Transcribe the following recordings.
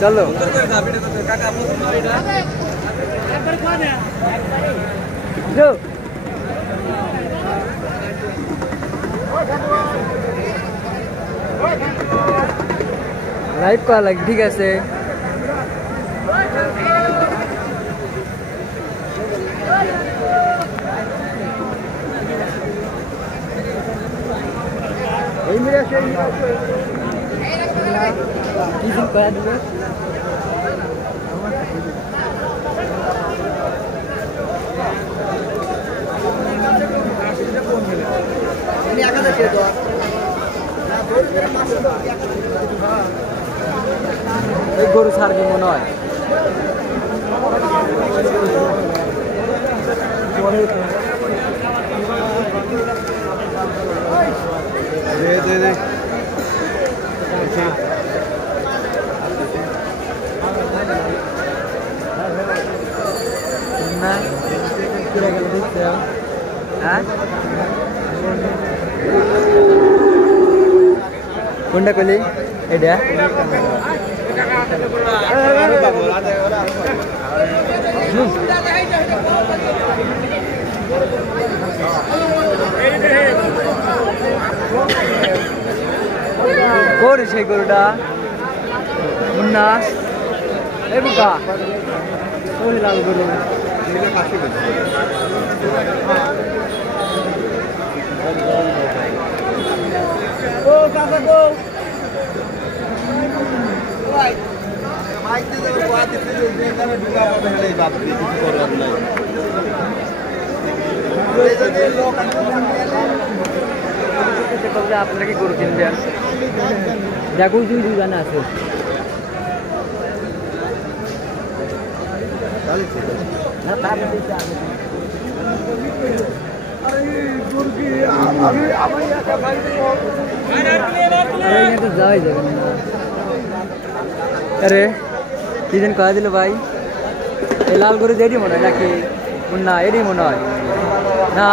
চলো লাইভ করা লাগে, ঠিক আছে। গরু ছাড়বে মনে হয়। কোনটা কলি এটা গরু, সেই গরুটা মুন্না এই বুকা ওই লাল গরু ও কাকা গো আপনাকে গরু কিনবেন, দেখো দুই জানা আছে। যাওয়াই যাবে না। আরে কি দিন কয়া দিল ভাই, এই লাল গরু এডি মনে হয় নাকি? না এডি মনে হয় না।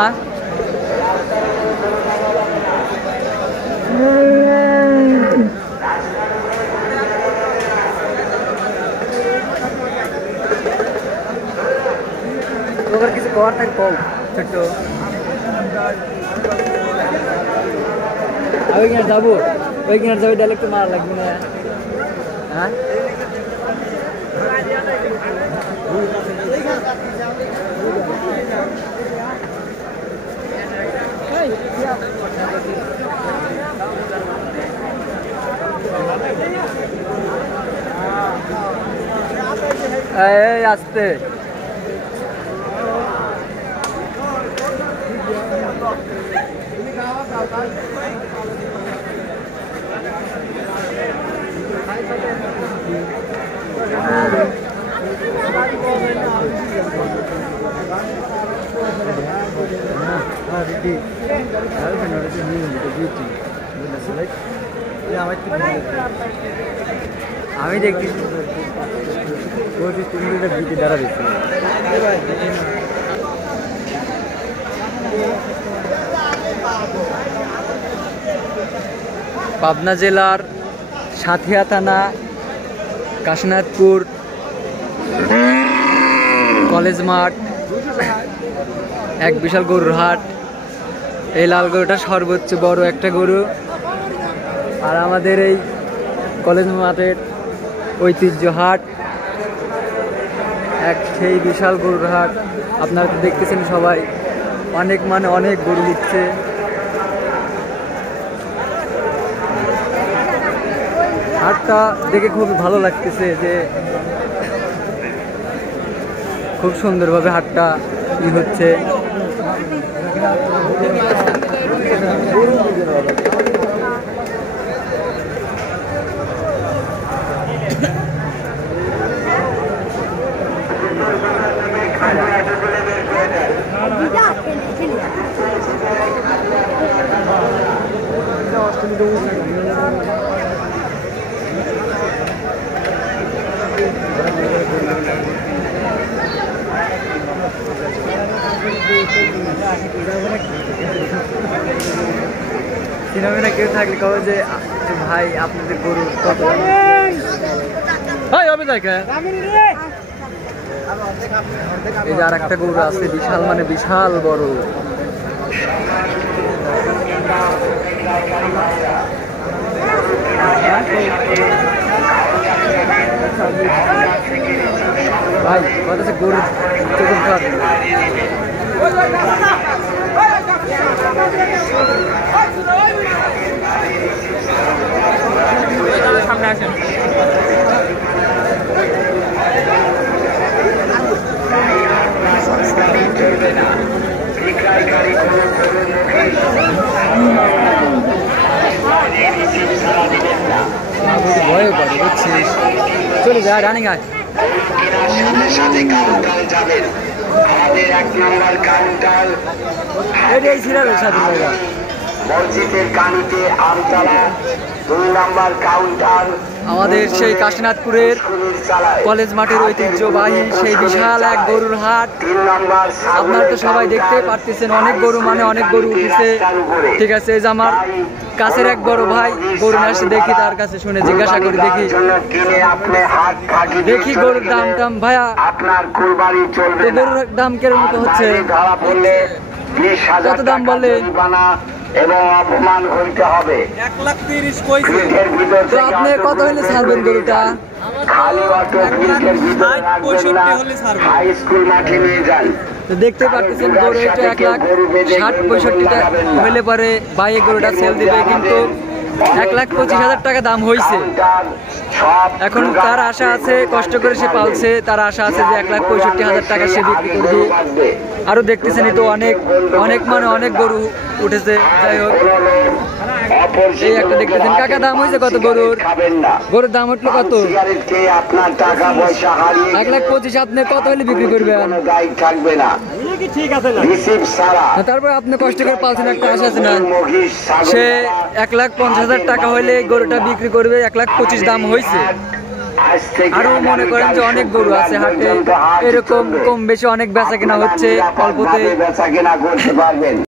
তোর কিছু কর থাক কম ছোট্ট ওইখানে যাবো, ওইখানে যাবো ডাইরেক্ট মারা লাগবে না। হ্যাঁ আসতে আমি দেখছি দাঁড়া দিচ্ছি। পাবনা জেলার সাথিয়া থানা কাশীনাথপুর কলেজ মাঠ এক বিশাল গরুর হাট। এই লাল গরুটা সর্বোচ্চ বড় একটা গরু, আর আমাদের এই কলেজ মাঠের ঐতিহ্য হাট এক সেই বিশাল গরুর হাট। আপনারা তো দেখতেছেন সবাই, অনেক মানে অনেক গরু দিচ্ছে। হাটটা দেখে খুব ভালো লাগতেছে যে খুব সুন্দরভাবে হাটটা হচ্ছে। সিনেমা কেউ থাকলে কবে যে ভাই আপনাদের গরু কত যায় কে? এই যে আর একটা গরু আছে বিশাল, মানে বিশাল বড়। ভাই কত আছে গরু সামনে আসেন। ভয় করে বুঝছিস, চলে যায় রানিং আয়। সাথে কাউন্টার যাবেন, আমাদের 1 নম্বর কাউন্টার এটাই ছিল সাথে মসজিদের কানিতে আমতলা, 2 নম্বর কাউন্টার আমাদের সেই কাশীনাথপুরের কলেজ মাঠের ঐতিহ্যবাহী সেই বিশাল এক গরুর হাট। আপনারা তো সবাই দেখতে পারতেছেন, অনেক গরু, মানে অনেক গরু উঠেছে। ঠিক আছে, এই যে আমার কাছের এক বড় ভাই গরু নিয়ে আসছে, দেখি তার কাছে শুনে জিজ্ঞাসা করি, দেখি গরুর দাম টাম। ভাইয়া তো গরুর দাম কিরকম হচ্ছে, কত দাম বলে? এবং অপমান হইতে হবে। 1,30,000 কইছে। তো আপনি কত হলে ছাড়বেন গরুটা? খালি অটো ব্রিজের ভিতরে রাখবেন না, হাই স্কুল মাঠে নিয়ে যান। দেখতে পাচ্ছেন গরু এটা 1,60,65 হইলে পরে বাইরে গরুটা সেল দিবে, কিন্তু 1,25,000 টাকা দাম হয়েছে। এখন তার আশা আছে, কষ্ট করে সে পালছে, তার আশা আছে যে 1,65,000 টাকা সে বিক্রি করবে। আরো দেখতেছেন তো অনেক অনেক, মানে অনেক গরু উঠেছে। যাই হোক, এই একটা দেখতেছেন। কাকা দাম হয়েছে কত গরুর? গরুর দাম উঠলো কত? 1,25,000। আপনি কত হলে বিক্রি করবেন? তারপর আপনি কষ্ট করে পালছেন, একটা আশা আছে না? সে 1,50,000 টাকা হলে গরুটা বিক্রি করবে, 1,25,000 দাম হয়েছে। আরো মনে করেন যে অনেক গরু আছে হাটে, এরকম কম বেশি অনেক বেচা কেনা হচ্ছে অল্পতে।